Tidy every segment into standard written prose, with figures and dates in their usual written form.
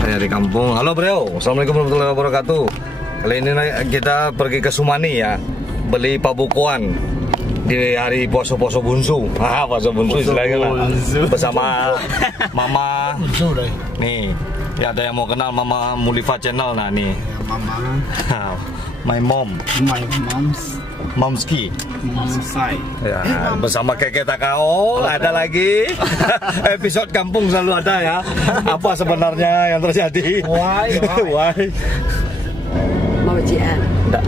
Saya di kampung. Halo bro, assalamualaikum warahmatullahi wabarakatuh. Kali ini kita pergi ke Sumani ya, beli pabukuan di hari poso-poso bunsu. Poso bunsu istilahnya lah. Bersama Mama. Nih, ya ada yang mau kenal Mama Mulifa Channel nah nih. Mama. My mom. My mom's. Momski. Momsai. Ya, bersama Keke Takao ada lagi. Episode kampung selalu ada ya. Apa sebenarnya yang terjadi? Why? Mau cian. Enggak.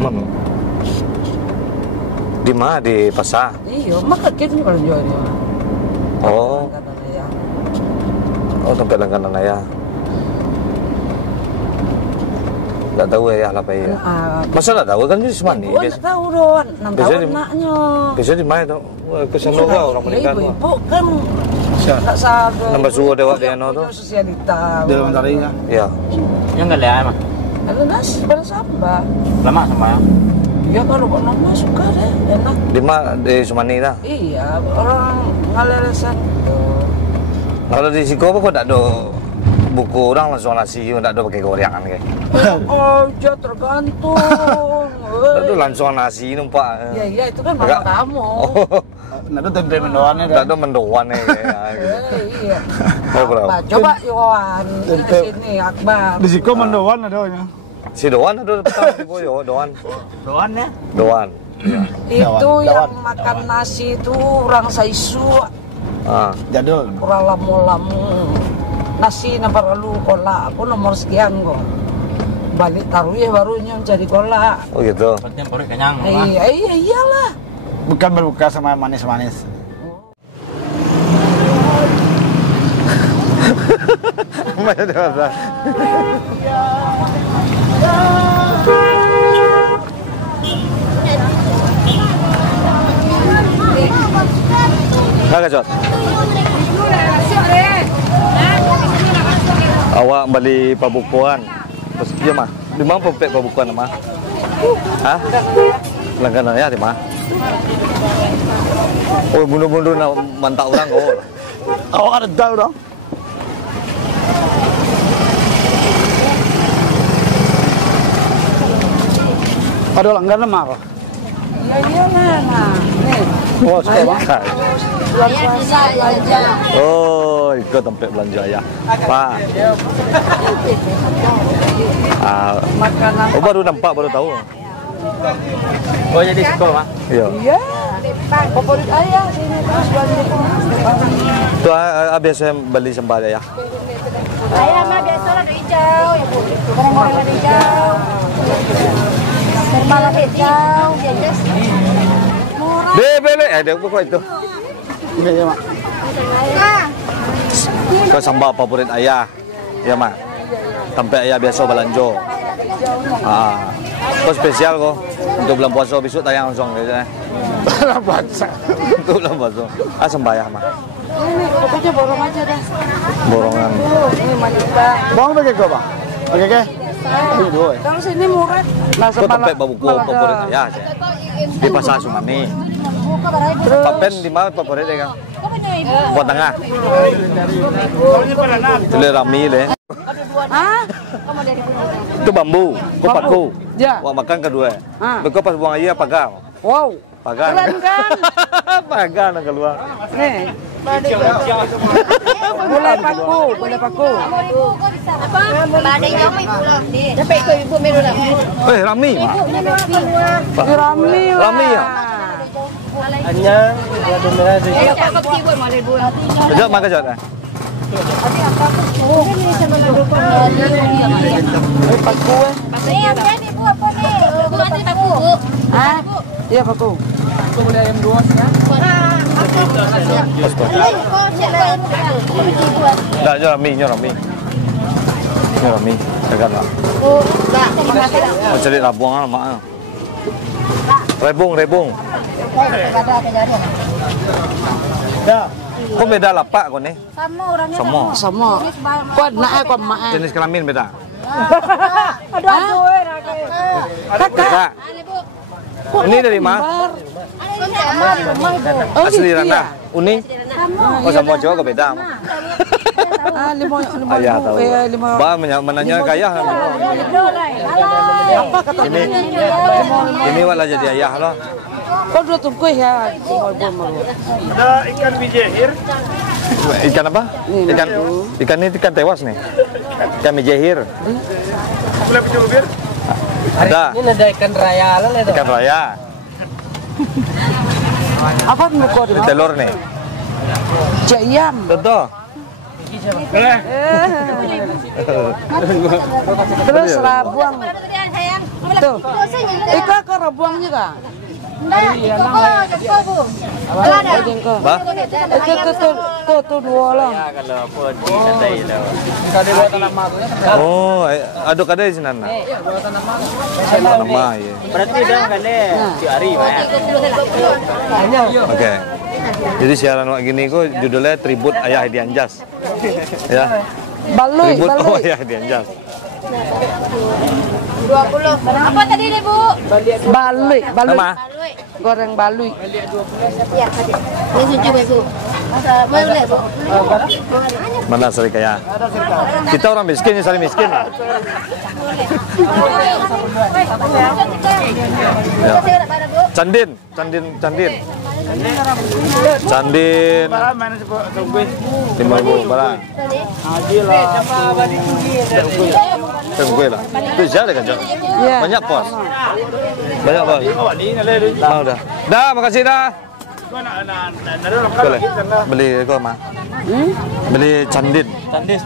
Mana? Di mana di pasar? Iya, makakit ni kalau jual dia. Oh. Oh, tempat langganan ya. Enggak tahu ya apa ya. Masa enggak tahu kan di Sumani? Enggak tahu Ron, nang tahu anaknya. Biasa di mana tuh? Ke sana orang meninggal. Ibu kan enggak sabar. Nambah suhu dewa dia no tuh. Sosialita. Dalam tarinya. Iya. Yang enggak lihat mah. Ada nasi pada sambal. Lama sama ya. Ya kalau kok lama suka deh, enak. Di mana di Sumani lah? Iya, orang ngaleresan itu. Kalau di Siko kok enggak ada buku orang langsung nasi, enggak ada pakai gorengan kayak. Oh, ya tergantung. Itu langsung nasi numpak. Iya, itu kan mama kamu. Oh. Nah, itu tempe mendoan ya. Enggak ada mendoan ya kayak. Iya. Berapa? Coba Yohan ke sini Akbar. Di Siko mendoan adanya. Si Doan ada pertama di Boyo, Doan. Doan ya? Doan. Iya. Itu yang makan nasi itu orang Saisu, Jadul. orang lamu-lamu. Nasi na perlu kola, aku nomor sekian kok. Balik taruh ya barunya jadi kola. Oh gitu. Penting perut kenyang. Iya, iyalah. Bukan berbuka sama manis-manis. Kagak Jod. Awak beli pabukuan. Terus dia mah. Di mana pempek pabukuan mah? Hah? Langganan ya di mana? Oh, bunuh-bunuh nak mantak orang kau. Awak ada tahu dong? Ada langganan mah. Iya nah. Nih. Oh, suka banget. Bulan puasa belanja. Oh, ikut tempat belanja ya. Pak. Makanan. Oh, baru nampak, baru tahu. Oh jadi sekolah mah. Iya. Iya. Favorit ayah sini terus belanja. Itu biasa beli sembada ya. Ayah mah biasa ada hijau, ya Bu. Goreng-goreng ada hijau. Serba ada hijau, biasa. Beli, ada apa itu? Iya, Mak. Ke sambal favorit ayah. Ya, Mak. Tempe ayah biasa belanja. Kok spesial kok. Untuk bulan puasa besok tayang langsung gitu ya. Bulan puasa. Untuk bulan puasa. Sembayah, Mak. Ini pokoknya borong aja dah. Borongan. Ini manita. Bang pakai kok, Bang? Pakai ke? Ini dua. Kalau sini murah. Nah, Itu tempe babuku favorit ayah. Di pasar Sumani. Papen di mana favoritnya, Kang? Buat tengah. Itu rami deh. Hah? Itu bambu, kopatku. Ya. Wah makan kedua. Bekau pas buang air pagar. Wow. Pagar. Keren kan? Pagar nak keluar. Nih. Boleh paku. Apa? Badai jauh ibu lah. Dapat ikut ibu meru lah. Rami. Rami. Rami ya. Hanya ada merah sih. Ya tak kopi ibu mau ibu. Jod makan jod. Paku. Ini yang jadi ibu apa nih? Ibu nanti paku. Hah? Iya paku. Aku boleh ayam dua ya? Dah jod rami. Rami. Dekat lah. Mau cari rabung ah mak. Rebung. Ya. Kok beda lapak kau ni? Sama orangnya. Sama. Kau nak kau mak. Jenis kelamin beda. Aduh. Kakak. Ini dari mana? Sama di rumah ibu. Asli Rana. Uni? Oh, sama Jawa kok beda. Lima Ayah ribu. tahu. Lima. Ba menanya kaya. Apa kata Ini wala jadi ayah loh. Kau dua tunggu ya. 5.000. Ada ikan bijehir. Ikan apa? Ikan ini ikan tewas nih. Ikan mijehir. Boleh pijulubir? Ada. Ini ada ikan raya lah itu. Ikan raya. Apa muka di Ini mana? telur nih. Jayam. Tentu. Terus rabuang. Tuh. Ika ke rabuang juga. Ba? Tuh dua lah. Ya kalau pun di santai lah. Oh, aduk ada di sana. Tanaman, ya. Berarti dah kali si Ari ya. Oke. Jadi siaran kayak gini kok judulnya Tribut Ayah di Anjas. Ya. Balui, Tribut balui. Ayah di Anjas. 20. Apa tadi deh, Bu? Balui, balui. Nama? Goreng balui. Ya, tadi. Ini suci, Bu. Masa boleh, Bu? Mana Sari Kaya? Kita orang miskin, Sari miskin. Ya. Candin. Candin. Mana sebut tunggu. 5.000 barang. Tunggu lah. Itu siapa kajak? Iya. Banyak pos. Banyak pos. Ini nalih. Mau dah. Dah, makasih dah. Boleh. Beli kau mah. Beli candin. Candis.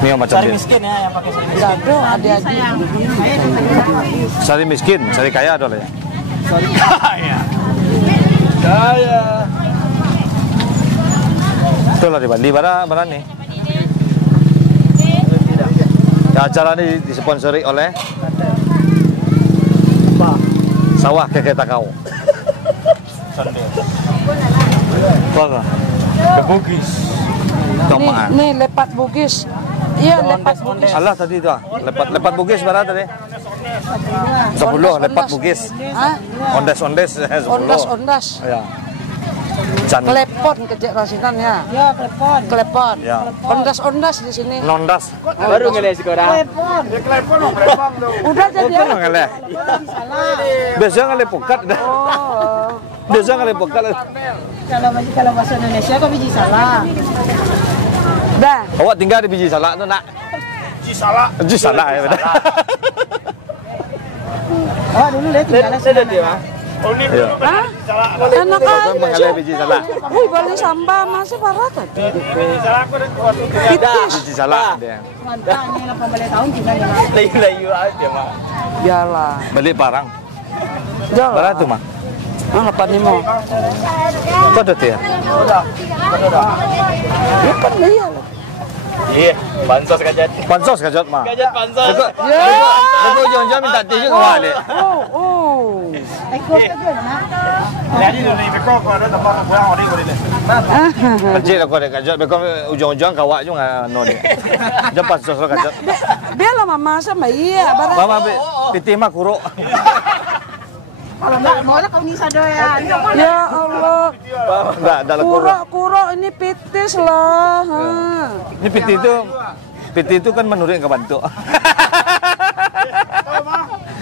Ini sama Cari candin. miskin ya yang pakai sini. Jado adik-adik. Sari miskin, sari kaya ada lah ya. Saya. Betul lah di Bali, mana nih? Ya, acara ini disponsori oleh Sawah Keke Takau. Apa? Bugis. Tomaan. Nih lepat Bugis. Iya, lepat Bugis. Allah tadi itu lepat Bugis berapa tadi? 10 lepat Bugis. Hah? Ondes 10. Ondas. Ya. Can Klepon kejek rasinan ya. Ya, klepon. Ya. Ondas di sini. nondas. Baru ngelihat sekarang. Udah jadi ya. Betul ngeleh. Biasa ngeleh pokat dah. Oh. Biasa ngeleh pokat. Kalau bahasa Indonesia kok biji salah. Dah. Awak tinggal di biji salak tu nak? Biji salak ya benar. Oh dulu dia tinggalnya Sudah dia mah. Ya. Hah? Enak Kau aja. mengeleh biji salak. Wih, balik sambal masih parah tadi. Titis. Biji salak dia. Mantapnya 18 tahun juga ya. Layu aja mah. Yalah. Beli parang. Jalan. Berapa tu mah? Ah, 85. Kau ada tiap? Ya kan iya. Iya, bansos kajat. Pansos kajat mah. Kajat bansos. Kau jangan minta tisu kau balik. Oh. Jadi dari Beko kau ada tempat kurang orang ini. Kecil aku ada kajat. Kau ujung-ujung kawak juga no ni. Jangan pansos kajat. Biarlah mama sama iya. Barang. Mama piti mah kuruk. Kalau enggak mau lah kau nisa doyan. Ya Allah. Enggak kuruk. Kuruk ini pitis lah. Ha. Ini piti itu kan menurut ke bantu.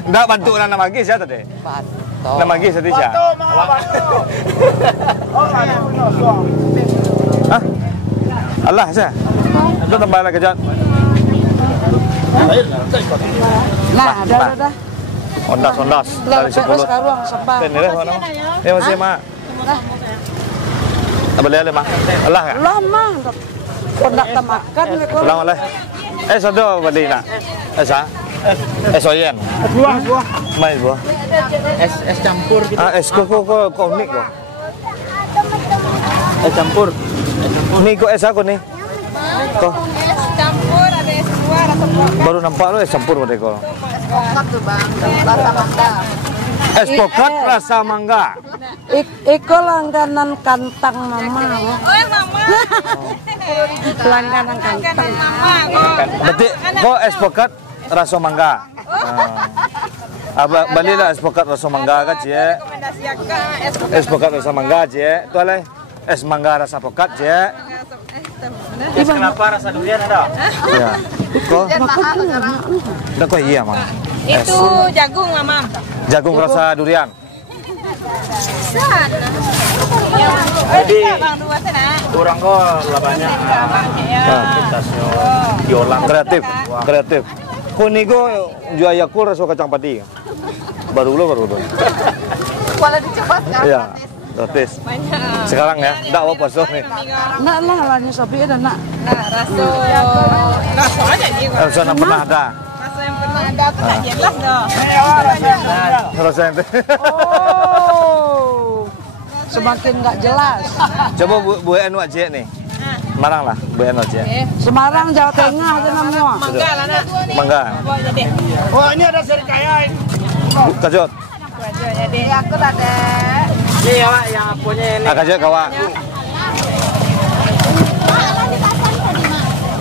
Enggak bantu nama lagi siapa tadi? Batok. Nama lagi tadi siapa? Hah? Allah saya. Itu tambah lagi kejat. Nah, dah. Ondas dari 10. Sekarang sembah. Ini dah mana? Ya masih mak. Tak boleh le mak. Allah kan? Lama. Kau nak tak makan ke kau? Pulang oleh. Sodo beli nak. Sa? Soyen. Buah. Mai buah. Es campur gitu. Es kok unik kok. Es campur. Ni kok es aku nih. Kok Es campur, ada es buah, rasa buah. baru nampak lo es campur pada kau. Kokap tuh, Bang. Rasa mangga. Es pokat rasa mangga. Iko langganan kantang mama. Oh, Mama. Langganan kantang. Mama. Berarti kok es pokat rasa mangga. Abah balilah es pokat rasa mangga kan cie. Rekomendasi Aka, es Es pokat rasa mangga cie. Tu alai. Es mangga rasa pekat, Cek. Es kelapa rasa durian ada? Iya. Kok? Udah kok iya, Mang. Itu jagung, Mama. Jagung rasa durian. Jadi kurang kok labanya. Pintasnya diolah. Kreatif, kreatif. Kunigo jual Yakult rasa kacang padi. Baru lo. Kalau dicepat kan? Iya, gratis. Sekarang ya, enggak apa-apa nih. Nak lah halanya sapi ada nak. Nah, rasa aja nih. Rasa yang pernah ada. Rasa yang pernah ada tuh tak jelas dah. Rasa yang Oh, semakin nggak jelas. coba buain wak Cek nih. Marang lah, buain wak Cek. Semarang, Jawa Tengah aja namanya. Mangga lah nak. Mangga. Bawa jadi. Oh, ini ada serikaya ini. Kajot. Bawa jadi. Aku ada. Ini ya, Pak, yang punya ini. Kajot kawan.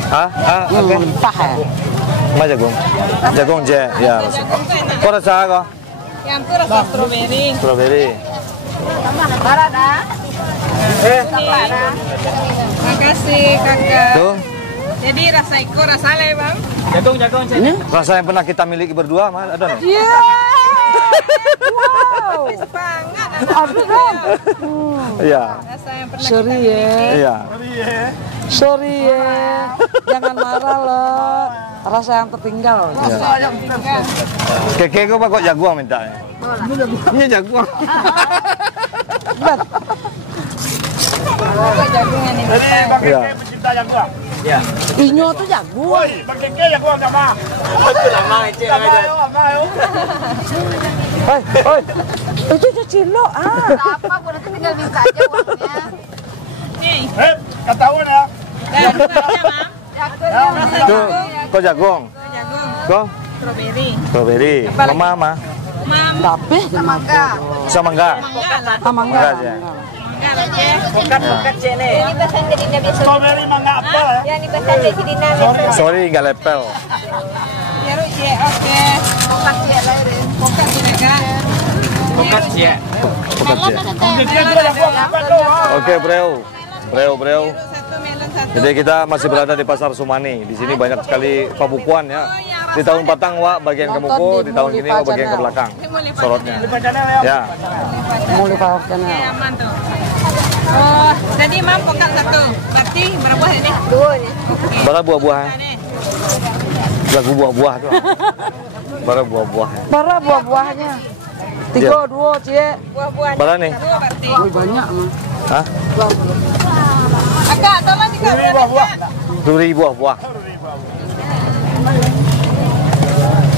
Hah? Oke. Mentah ya. Mana jagung? Jagung Cek, ya. Kok rasa kok? Yang itu rasa strawberry. Strawberry. Makasih kakak. Tuh, Jadi rasa iko rasa le bang. Jagung. rasa yang pernah kita miliki berdua, Mas, ada nih? Iya. Wow. Semangat. Ada dong. Iya. Rasa yang pernah Sorry ya. Iya. Sorry ya. Jangan marah loh. Rasa yang tertinggal. Keke kok jagung minta? Ini jagung. Bet. jagungan ini. Jadi Bang Iya. Keke pecinta jagung. Ya. Inyo tuh jagung. Woi, Bang Keke jagung sama. Betul lama itu yang ada. Ayo. Hoi. Itu cilo ah. Apa? Gue nanti tinggal minta aja uangnya. Nih, Ketahuan ya. dan buahnya mam. Tuh, kok jagung? Jagung, Kok? strawberry. Strawberry. Mama. Mam, Tapi Mangga. Sama enggak? enggak lah. sama Enggak enggak. aja. Enggak lah ya. Bukan Cek nih. Ini pesan dari Nabi Strawberry mangga apa ya? Ya, ini pesan dari Nabi Nabi. Sorry, enggak lepel. Ya, Ruci, oke. Pokat juga. Bukan Cek. Bukan Cek. Keke juga jagung apa tuh? Oke, Breu. Satu melon satu. Jadi kita masih berada di Pasar Sumani. Di sini banyak sekali pabukuan ya. Di tahun patang Wak bagian ke buku, di tahun ini Wak bagian ke belakang. Sorotnya. Ya. Mulai pahok channel. Ya, aman tuh. Oh, jadi mam pokat satu. Berarti berapa ini? Dua nih. Bara buah-buah. Nih. Lagu buah-buah tuh. Bara buah-buah. Para buah-buahnya. 3-2 cie. Buah-buah. Bara nih. Dua berarti. Wih banyak mah. Hah? Agak tolong juga buah-buah. Duri buah-buah.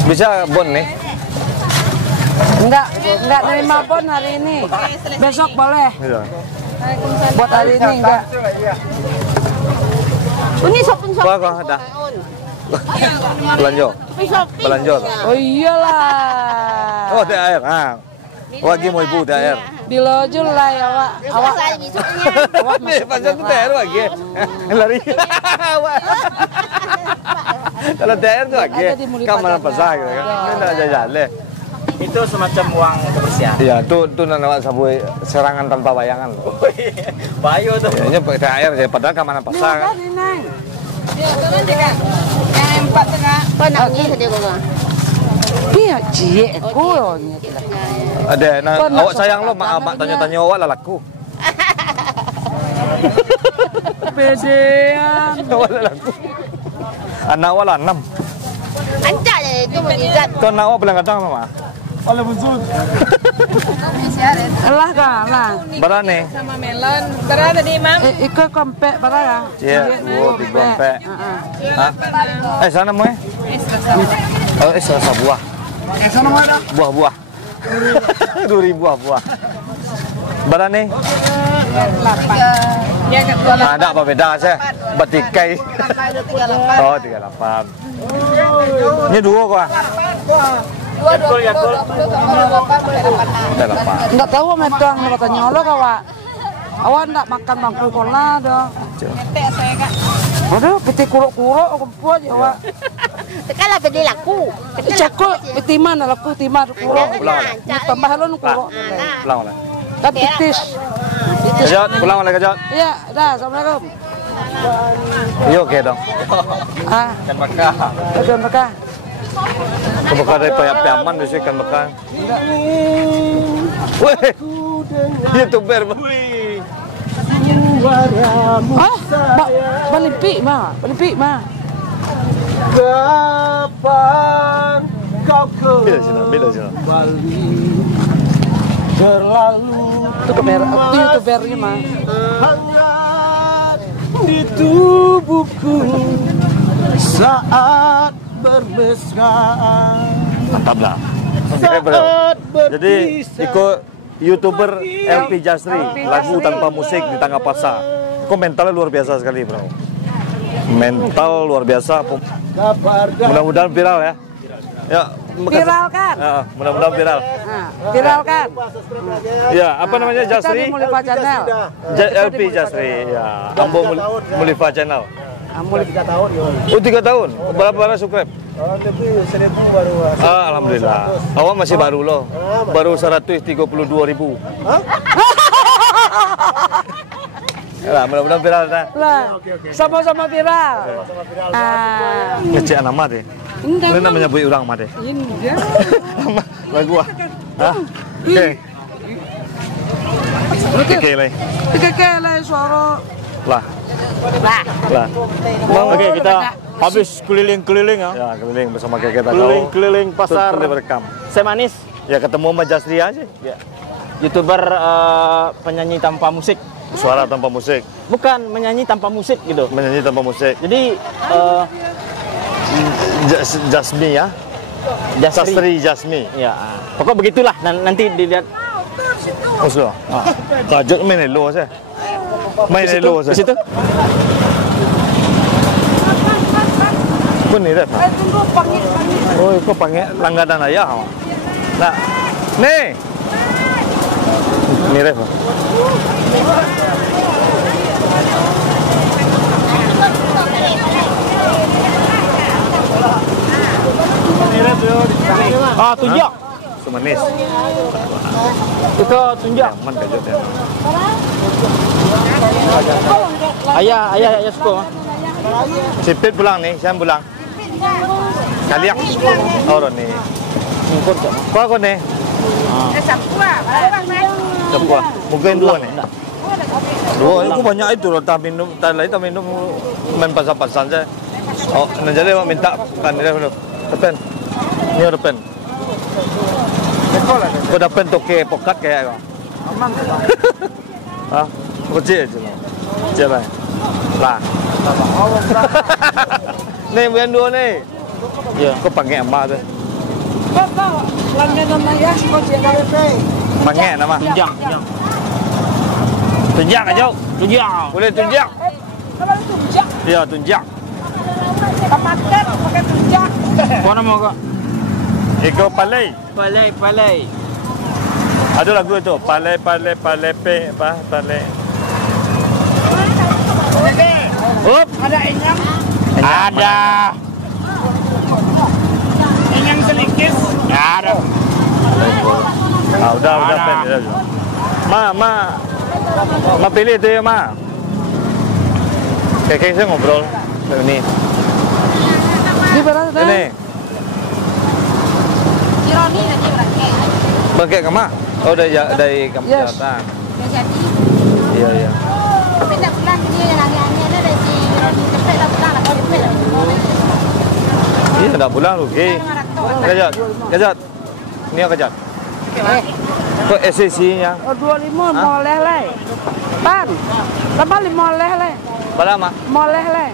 Bisa bon nih. Enggak nerima pon hari ini. Besok boleh. Iya. Buat hari ini enggak. Ini sopin Wah, kok ada. Belanja. Belanja. Oh iyalah. Oh, THR. Ah. Wah, mau ibu THR. Bilojul lah ya, Wak. Awak awak Nih, pasang tuh THR lagi. Lari. Kalau THR tuh lagi. Ada di Muli Kamar Padang. pasar gitu kan. Ini enggak jalan. Itu semacam uang kebersihan. Iya, tuh nanawa sabui serangan tanpa bayangan loh. Bayu tuh. Kayaknya pakai THR ya, padahal keamanan pasar kan. Ini Neng. Ya, tolong juga. Yang empat tengah. Penangnya dia gua. Iya, cie ko. Ada, nah, Kon, awak masuk sayang lo, Padang mak aja. tanya-tanya awak lah laku. Pedean. Awak lah laku. Anak awak lah 6. Ancak deh itu mengizat. Kau anak awak bilang kadang mama. Oleh bunsun. Lah lah. Berapa nih? Sama melon. Berapa tadi, Mam? Iko kompek para ya. Iya, oh, di gompek. Hah? Sana mau ya? Oh, rasa buah. Sana mau ada? Buah-buah. 2.000 buah-buah. Berapa nih? Ya, kedua. Nah, ada apa beda sih? Batikai. Oh, 38. Ini 2 kok. Yakul. Ada 8. Enggak tahu metang katanya lo kawan. Awak enggak makan bangku kola dah. Tek saya, Kak. Aduh, piti kuruk-kuruk kumpul aja awak. Tekan lah beli laku. Cakul piti mana laku timah kuruk. Pulang lah. Tambah lo kuruk. Pulang lah. Kan pitis. Kejot, pulang oleh Kejot. Iya, dah. Assalamualaikum. Iya oke dong. Ah, Ikan bakar. ikan bakar. Ikan bakar dari Piaman biasanya ikan bakar. Wih, YouTuber. Ah, balimpi mah, balimpi mah. Kapan kau Beda sini. terlalu Itu kamera, itu youtubernya mah. hangat di tubuhku saat bermesraan. Mantap lah. Bro. Jadi ikut YouTuber LP Jasri, lagu tanpa musik di tengah pasar. Kok mentalnya luar biasa sekali, bro. Mental luar biasa. Mudah-mudahan viral ya. Ya, Viral kan? Ya, mudah-mudahan viral. Nah, viral kan? Ya, apa namanya Kita Jasri? di Mulifa Channel. LP Jasri. Ya, Ambo Mulifa Channel. Mulai 3 tahun ya. Oh, 3 tahun. Berapa subscribe? Lebih 1000 baru. Alhamdulillah. Awak masih baru loh. Baru 132.000. Ya, mudah-mudahan viral dah. lah. Sama-sama viral. Ah, Ngecek nama deh. enggak. Ini namanya bui orang mah deh. Ini Lagu ah. Hah? Oke. Oke lah. Oke, lah suara. Lah. Lah. Oke, kita habis keliling-keliling ya. Ya, keliling bersama kakek kita. Keliling-keliling pasar. Berekam. Saya manis. Ya ketemu sama Jasri aja. Ya. YouTuber penyanyi tanpa musik. Suara tanpa musik. Bukan menyanyi tanpa musik gitu. Menyanyi tanpa musik. Jadi Jasmi ya. Jasri. Sastri Jasmi. Ya, pokok begitulah. Nanti dilihat Oslo. Kajut main elo saya. Main elo di saya. situ. Pun ni dah. Tunggu panggil. Oh, kau panggil langganan ayah. Nah, nih. Ni ref. Tunjak. Semanis. Itu tunjak. Aman kajut ya. Ayah suka. Sipit pulang nih, saya pulang. Kaliak. Oh, ni. Kau kau ni. Sepuluh. Mungkin dua nih. Dua, itu banyak itu loh. Tak minum main pasar-pasar saja. Oh, jadi awak minta kan dia dulu. Depan. Ni depan. Kau depan toke pokat kayak kau. Aman. Ah, kecil je lah. Jalan. Lah. Ni bukan dua ni. Ya. Kau panggil emak tu. Bapak, langganan ayah kau jaga. Panggil nama. Tunjak. Tunjak aja. Tunjak. Boleh tunjak? Kalau itu tunjak, Ya, tunjak. pakai tunjak. Kau nama kau? Iko palai. Palai. Ada lagu itu. Palai pe apa? Palai. Up. Ada enyang, Ada. enyang sedikit. Ada. Udah pen. Ma pilih tu ya, Ma. Kayak saya ngobrol. Ini. Di mana tu? Ini. Bangkit ke Ma? Oh, dari kampung Yes. selatan. Iya. Iya, dah pulang rugi. Kejat. Ni kejat. Kok SCC-nya? Oh, 25 moleh le. Pan. Lama 5 moleh le. Berapa? Moleh le.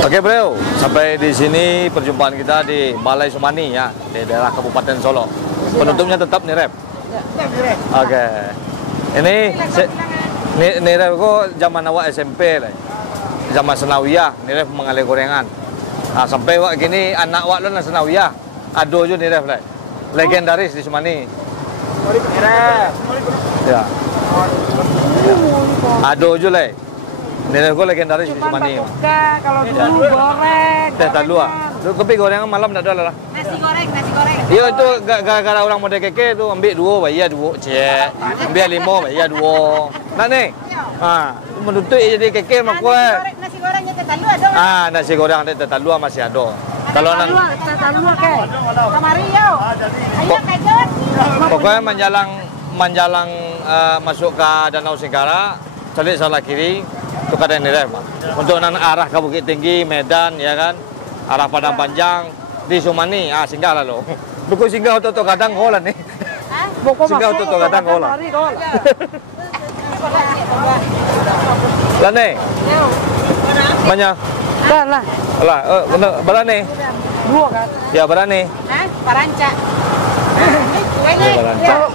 Oke bro, sampai di sini perjumpaan kita di Balai Sumani ya, di daerah Kabupaten Solo. Penutupnya tetap nirep. Oke. Ini nirep kok zaman awak SMP lah. Zaman senawiyah, nirep mengalir gorengan. Nah, sampai wak gini anak wak lu na senawiyah. Ado jo nirep lah. Legendaris di Sumani. Ya. Ado jo lah. Nirep kok legendaris di Sumani. Kalau dulu goreng. Teh talua. Kopi gorengan malam tak ada lah. Nasi goreng, nasi goreng. Iya itu gara-gara orang model keke tu ambil 2 bayar 2 cek. Ambil 5 bayar 2. Nak ni? Menuntut jadi keke mak kue. Nasi gorengnya tetalu ada. Nasi goreng ada tetalu masih ada. Kalau nak Tetalu ke? Kamari yo. Ayo kejut. pokoknya menjalang masuk ke Danau Singkara, cari salah kiri tu kada ni dah. Untuk arah ke Bukit Tinggi, Medan ya kan. Arah Padang Panjang di Sumani, singgah lah lo. Buku singgah untuk kadang kau lah ni. Singgah untuk kadang kau lah. Lah ni. Banyak. Dah lah. Lah, berani. 2 kan? Ya berani. Baranca.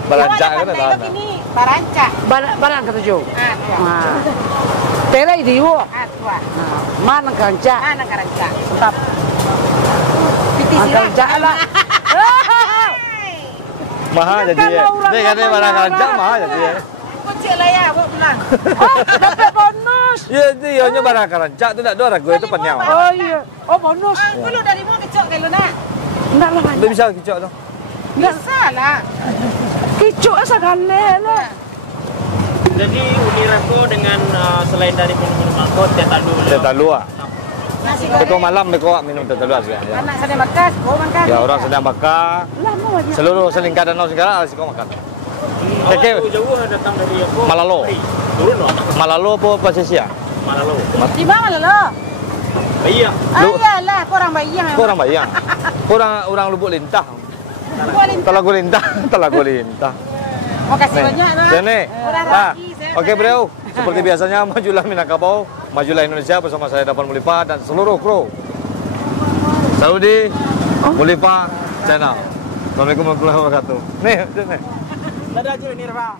Baranca kan ada. Ini baranca. Barang kata Jo. Tua. Tera di wo. Tua. Mana kanca? Mana karanca? Tetap. Kanca lah. Mahal jadi ya. Dia kata barang kanca mahal jadi ya. Kecil lah ya, buat pulang. Dapat bonus. Ya dia hanya barang kanca tu tak ada ragu itu penyau. Oh iya. Oh bonus. Dulu dari mau kecok kalau nak. Enggak lah. Dia bisa kicau tu. Bisa lah. Kicuk sekali lah. Jadi Uni Rako dengan selain dari minum-minum alkohol, teh talu. Nasi Beko goreng. malam beko minum teh talu asli. Ya. Anak sedang makan, mau makan. Ya orang sedang makan. Lama aja. Seluruh selingkar Danau Singkara harus kau makan. Keke Jauh datang dari apa? Malalo. Turun loh. Malalo apa Pasisia? Malalo. Di mana lo? Iya. Iyalah, korang bayang. Kau orang bayang. Orang Lubuk Lintah. Kualin. Telagu Lintah, Telagu Lintah. Mau kasih banyak lah. Sini. Orang Nah, lagi, saya oke beliau. Seperti biasanya majulah Minangkabau, majulah Indonesia bersama saya Dapan Mulipa dan seluruh kru. Saudi Mulipa Channel. Assalamualaikum warahmatullahi wabarakatuh. Nih, nih. Ada aja ini, Pak.